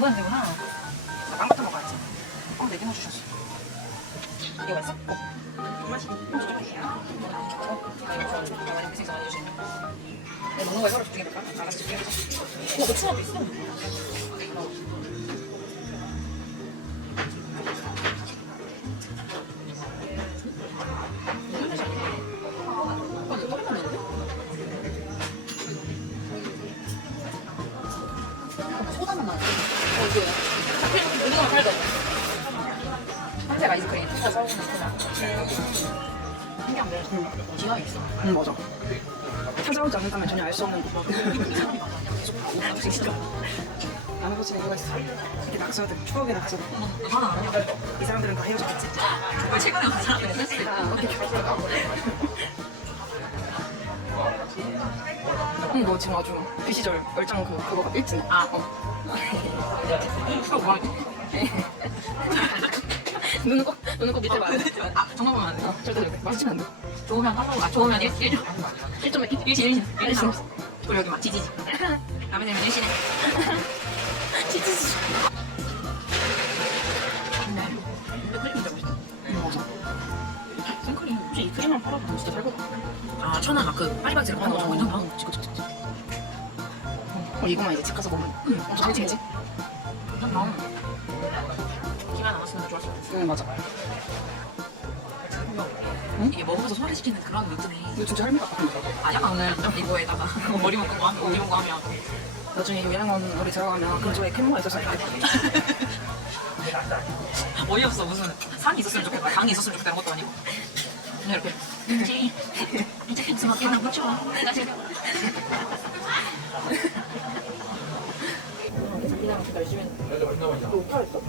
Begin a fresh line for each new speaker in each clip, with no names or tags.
이건 되구나 아, 빵 같은 거 먹어야지 빵 4개 넣어주셨어 이거 맛있어? 어 맛이 진짜 맛이야 어? 아 고생해서 많이 해주시네 내가 먹는 거에 서로 집중해볼까? 알았어 집중해보자 어 고추맛도 있어 신기한데. 기가 있어.
응 맞아 찾아오지 않는다면 전혀 알 수 없는 거
진짜.
안 해보지 이유가 있어 이게 낙서들 추억의 낙서들
하나 아니야.
이 사람들은 다 헤어졌겠지
왜 최근에 온 사람이 사실
응, 너 지금 아주 그 시절 열정 그 그거가 일진
아, 어. 이거 뭐야?
눈은 꼭 눈은 꼭 밑에 봐야 돼
아, 정말 보면 안 돼.
어, 절대 절대 마주치면 안 돼
좋으면 하고, 아, 좋으면 1, 1점.
1점에
1신, 1신. 1신.
신
우리 여기 막 지지지. 남의 되면 1신에.
치치치
근데, 근데 크림 진짜 맛있다.
응 맞아
생크림.
혹시 이 크림만 팔아도 진짜 잘 먹어
아, 천원 막 그, 파리바게트 이런 거
그치 그치 어, 이거만 이제 집 가서 먹으면 응 엄청 헬징해지
난 남았으면 좋았어.
응 맞아
이게 먹으면서 소화시키는 그런 느낌이.
이거 진짜 할미 같아
아, 약간 오늘 이거에다가 머리 묶고 하면, 머리 묶고 하면.
나중에 요양원 우리 들어가면 근처에 캔모가 좋겠다
어이없어, 무슨 산이 있었으면 좋겠다, 강이 있었으면 좋겠다, 이런 것도 아니고. 그냥 이렇게. 왠지, 이제 캔스만 깨나 묻혀. 내가 제가. 장기자랑 진짜 열심히 했는데. 너 오빠였어?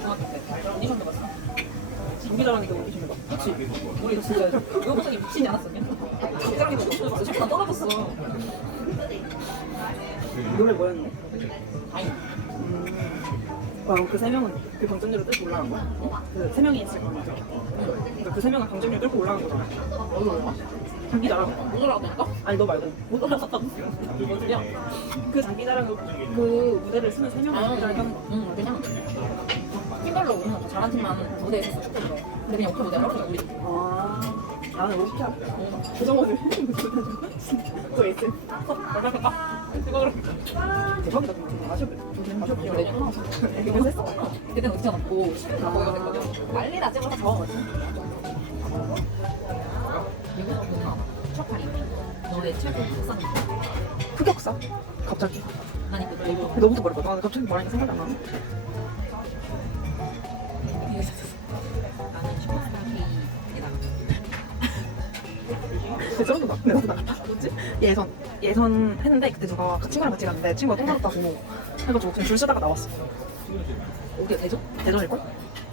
중학교 때. 오디션도 봤어. 장기 자랑이도 오디션도 봤어. 그치? 우리 진짜 의료보상이 미치지 않았었냐? 장기 자랑이도 오디션도 봤어. 자꾸 나 떨어졌어.
노래 뭐였는데?
아니,
와, 그세 명은 그 경쟁률을 뚫고 올라간 거야? 그 세 명이 있을 거면 그러니까 그세 명은 경쟁률 뚫고 올라간 거잖아.
가?
장기자랑.
못 올라갔다니까?
아니 너 말고.
못 올라갔다고? 어디야?
그 장기자랑 그 무대를 쓰는 세 명이
아,
장기자랑 하는 거.
응, 그냥 팀별로 우리는 더 잘한 팀만 무대에 해. 근데 그냥 오케이 무대에 떨어져 우리.
아, 나는 오케이.
응.
조정호를 또
그럼.
대박이다. 마셔.
이거 내년
이거 했어?
그때는 없고 다 거기가 됐거든. 난리 났지 뭐 적어가지 너의 최고 특성.
흑역사? 갑자기.
난 이거 너무
너부터 말해봐. 나 갑자기 말하니까 생각이 안 나네.
나는 슈퍼스타K에다가
대전도 나. 내가 나갔다. 뭐지? 예선. 예선 했는데 그때 누가 그 친구랑 같이 갔는데 친구가 똥 맞았다고 해가지고 그냥 줄 서다가 나왔어.
어디가 대전?
대전일걸?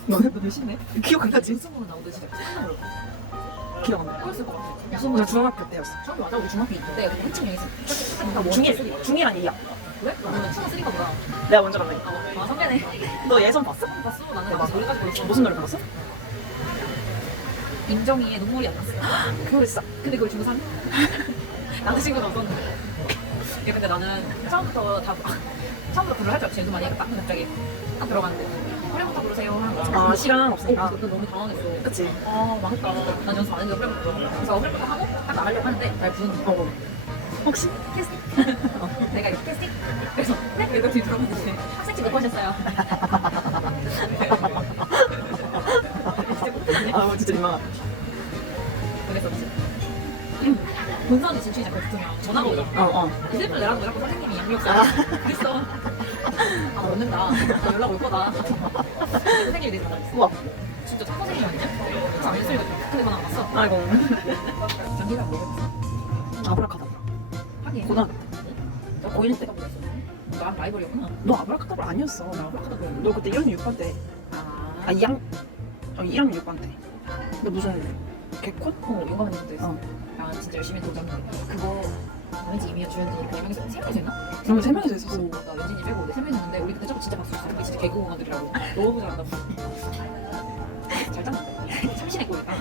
너는?
너 몇시네?
기억 안 나지?
나오는지 진짜 깜짝 놀랐어.
기억 안 나.
그랬을 것 같아.
무슨 나 중학교 때였어.
처음에 맞아 우리 중학교 한층 여기서 아, 뭐
중1, 중1 아니야.
왜? 너는 친구 쓰니까 보다.
내가 먼저 갔네.
아, 아 선배네.
너 예선 봤어?
봤어? 나는 막 노래 가지고 있어.
무슨 노래 불렀어?
임정희의 눈물이 안 났어.
그거 했어.
근데 그걸 중3? 남자친구도 없었는데. 야, 근데 나는 처음부터 다, 처음부터 글을 할줄 알고 제일 많이 했다. 근데 갑자기 딱 들어갔는데, 허리부터 부르세요.
아, 시간 없으니까.
어, 그때 너무 당황했어.
그치.
아, 망했다. 난 연습 안 했는데 불러. 그래서 허리부터 하고 딱 나가려고 하는데, 날 부르는 거야.
어. 혹시?
캐스팅? 어, 내가 이거 캐스팅? 그래서, 네? 그래서 뒤 들어봤는데, 학생증. 진짜 꼭
아, 진짜 민망하다.
그랬었지. 본선이 진출자 거있으면 전화가 오더라.
어, 어.
그 슬픈 내라고 내라고 선생님이 양력사 그랬어. 아. 나 연락 올 거다. 선생님이 내가 전화했어.
우와.
진짜 첫 선생님 아니냐? 그래서 안 근데 나안 왔어.
아이고.
장기가 뭐겠어?
아브라카다.
하긴.
고등학교 때.
진짜?
고1 때.
나 라이벌이었구나.
너 아브라카다브라 아니었어.
나 아브라카다브라.
너 그때 1학년 6반 때.
아,
아 2학 어 2학년 6반 때. 너 무슨 개콘?
어, 용감한 것도 있어.
어.
나 진짜 열심히 도전했는데. 그거, 왠지 이미야 그 명에서 세 명이서 했나?
너세 명이서 했었어.
오, 나 연진이 빼고 우리 세 명이서 했는데, 우리 그때 저거 진짜 박수 쳤어. 우리 진짜 개그우먼들이라고. 너무 잘한다고. 잘 짰는데. 참신해 보니까.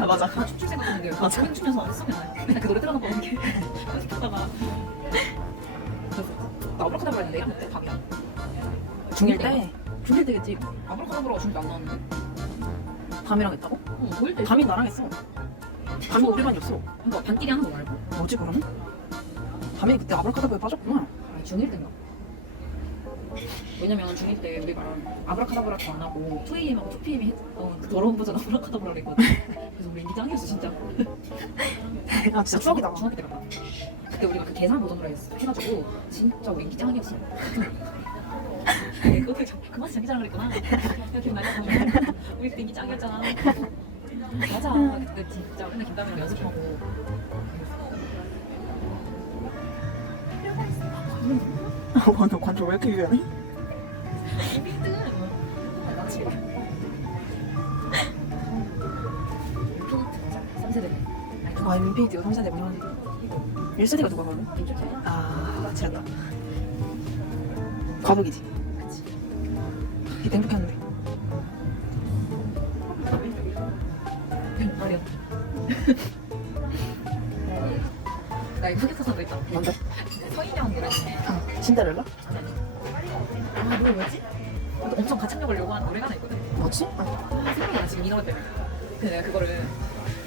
아, 맞아.
다 춤출 생각했는데,
맞아.
맞아. 춤 추면서 안 쓰면. 맨날 그 노래 틀어놓고 이렇게 연습하다가. 나 아브라카다브라 했는데, 1학년 때 밤이야.
중1 때. 중1 때겠지.
아브라카다브라가 중도 안 나왔는데.
담이랑 했다고?
어, 고1 때.
담이 나랑 했어. 담이 우리 반이었어.
그러니까 반끼리 하는 거 말고.
뭐지 그럼? 담이 그때 아브라카다브에 빠졌구나.
아니, 중1 때인가? 왜냐면 중1 때 우리가 아브라카다브라도 안 하고 2AM하고 2PM이 했던 그 더러운 버전 아브라카다브라를 했거든. 그래서 우리 인기 짱이었어 진짜.
아 진짜 추억이다.
중학교 때 같다. 그때 우리가 그 계산 버전으로 했, 해가지고 진짜 우리 인기 짱이었어. 네, 그것도 참 그만 자기 자랑을 했구나. 이렇게 우리 그때 인기 짱이었잖아. 맞아. 그때 진짜 맨날 김다미랑 연습하고
와, 너 관절 왜 이렇게 유연해?
지금 피니트 3세대 아니
아, 인피니티가 3세대구나. 1세대가 누가?
좀
아, 지났다.
그치
이때 행복했는데.
말이야 나 이거 소개팅도 있다
뭔데?
노래
아, 신데렐라?
아 노래 뭐였지? 근데 엄청 가창력을 요구하는 노래가 하나 있거든
뭐지? 아,
아 생각이 나 지금 이 노래 때문에 근데 내가 그거를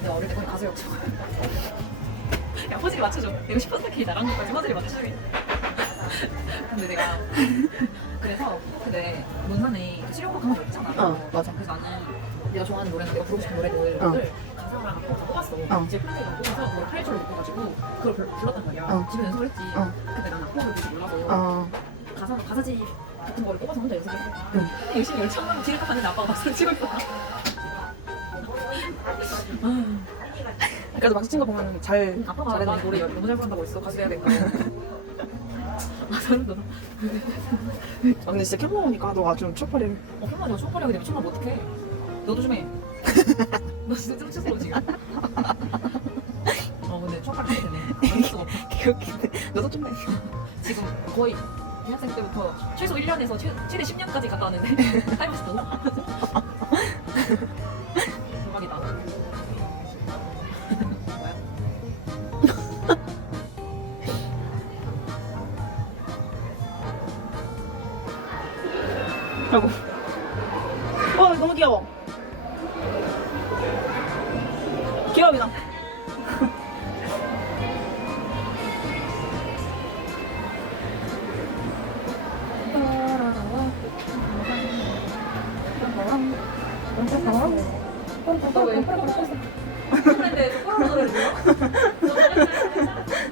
내가 어릴 때 거기 가수였죠 야 퍼즐이 맞춰줘 내가 슈퍼스타 K 나간 것까지 퍼즐이 맞춰줘 근데 내가 그래서 근데 논산에 수료곡 한번 있잖아
어, 맞아.
그래서 나는 내가 좋아하는 노래는 내가 부르고 싶은 노래들을
어.
가사랑 갖고 다 뽑았어
어.
이제 플레이가 뽑아서 그걸 타이틀로 묶어가지고 그걸 불- 불렀단 말이야
어.
집에 연습을 했지
어.
악보를 볼줄 몰라서
어,
가사, 가사지 같은 거를 뽑아서 혼자 연습했어
응.
열심히 열창하고 뒤를 딱 봤는데 아빠가 박수를 치고 있어
그래도 박수 친거 보면 잘,
아빠가 나
잘했네.
노래 너무 잘 부른다고 했어. 가수 해야 된다고 아 소름 돋아
아, 근데 진짜 캠프 오니까 너가 좀 초파를.
어 편하지 초콜릿 되면 천만 어떡해. 너도 좀 해. 너 진짜 춤추스러워 지금. 어 근데 초콜릿 되네 수가 없어
귀엽긴데. 너도 좀 해.
지금 거의 대학생 때부터 최소 1년에서 최, 최대 10년까지 갔다 왔는데 타임머신 너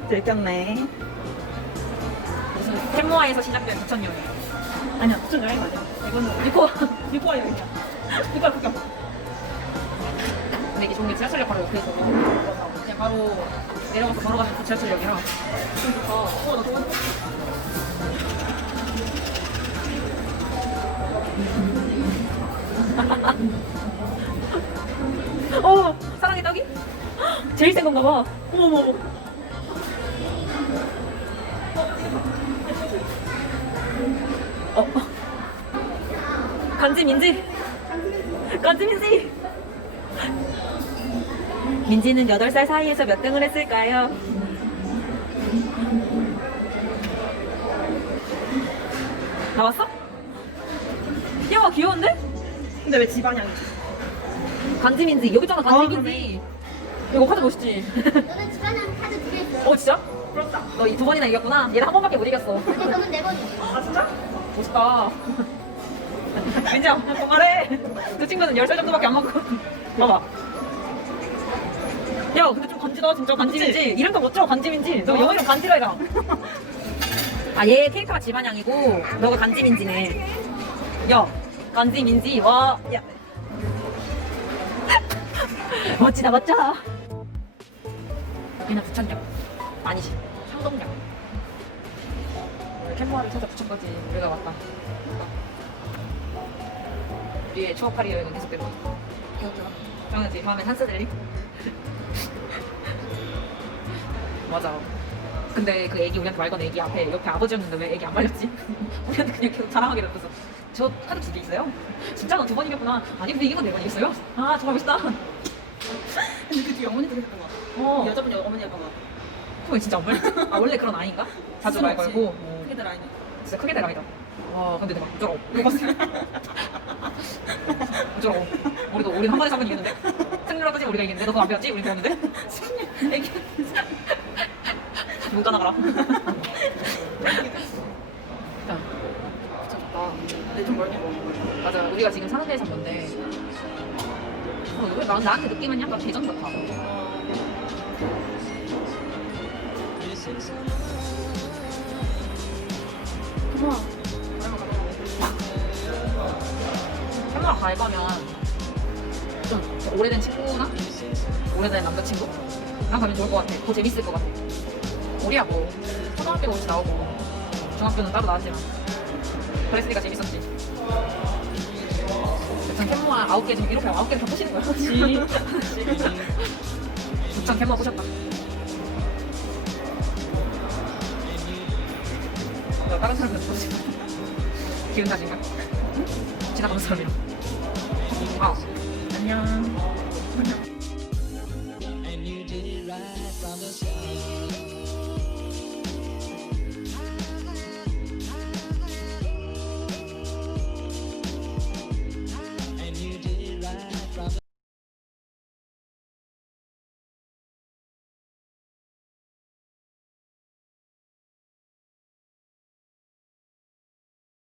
들켰네.
무슨 템모아에서 시작된 2000년이
아니야, 무슨 여행 아니야.
이거는 니코
이뻐야 여행이야. 이뻐야 구경.
근데 이게 좋은 게 지하철역 바로 옆에서 그냥 바로 내려가서 걸어가면 그 지하철역이라 좀 좋다 어나 좋아 어 사랑의 떡이? 제일 센 건가 봐 어머머머 어 간지 민지 간지 민지 민지는 8살 사이에서 몇 등을 했을까요? 나왔어? 야 귀여운데?
근데 왜 집안향이?
간지민지 여기 있잖아 간지민지 이거 카드 멋있지?
너는 집안한 카드 두개 있어.
어 진짜? 부럽다. 너 이 두 번이나 이겼구나. 얘는 한 번밖에 못 이겼어.
근데 그러면 네 번이야.
아, 진짜?
멋있다. 민지야 그만해. 그 친구는 10살 정도밖에 안 먹고. 봐봐. 야 근데 좀 간지다 진짜. 간지민지 이름도 멋져 간지민지. 너 영어 이름 간지라 해라 아얘 캐릭터가 집안양이고 너가 간지민지네. 야 간지민지. 와 야. 멋지다 멋져 얘는 부천역 아니지 상동역 캔모아를 찾아 거지. 우리가 왔다. 우리의 추억팔이 여행은 거야.
귀엽더라.
정은지 마음에 한스 들리? 맞아. 근데 그 애기 우리한테 말 건 애기 앞에 옆에 아버지였는데 왜 애기 안 말렸지? 우리한테 그냥 계속 자랑하게 됐어. 저 카드 두 개 있어요? 진짜 너두번 이겼구나. 아니 근데 이건 네 번 이겼어요? 아 정말 멋있다.
근데 그 뒤에 어머니들이 했던 거 같아.
어.
여자분이 어머니였던 거 같아.
그거 진짜 안 말렸 아 원래 그런 아이인가? 자주 말. 걸고. 어.
크게 들 아니야.
진짜 크게 될 아이다. 와 근데 내가 어쩌라고. 이거 봤어. 어쩌라고. 우리도 우리 한 번에 한번 이겼는데. 승률 어떠지 우리가 이겼는데 너 그거 안 배웠지? 우리 배웠는데.
애기.
문과 나가라. 야,
진짜 좋다. 근데 좀 멀리 먹은 거야.
맞아. 우리가 지금 사는 데에 산 건데. 어, 왜 나, 나한테 느낌은 약간 대전 같아. 현모랑 가입하면 좀 오래된 친구나 오래된 남자친구 랑 가면 좋을 것 같아. 더 재밌을 것 같아. 우리야 뭐 초등학교 같이 나오고 중학교는 따로 나왔지만 그랬으니까 재밌었지. 부천 캔모아 아홉 개 중에 이렇게 아홉 개를 다 부시는 거야. 부천 캔모아 부셨다. 너 다른 사람들 부시 기분 탓인가? 지나가는 사람이랑. 아,
안녕.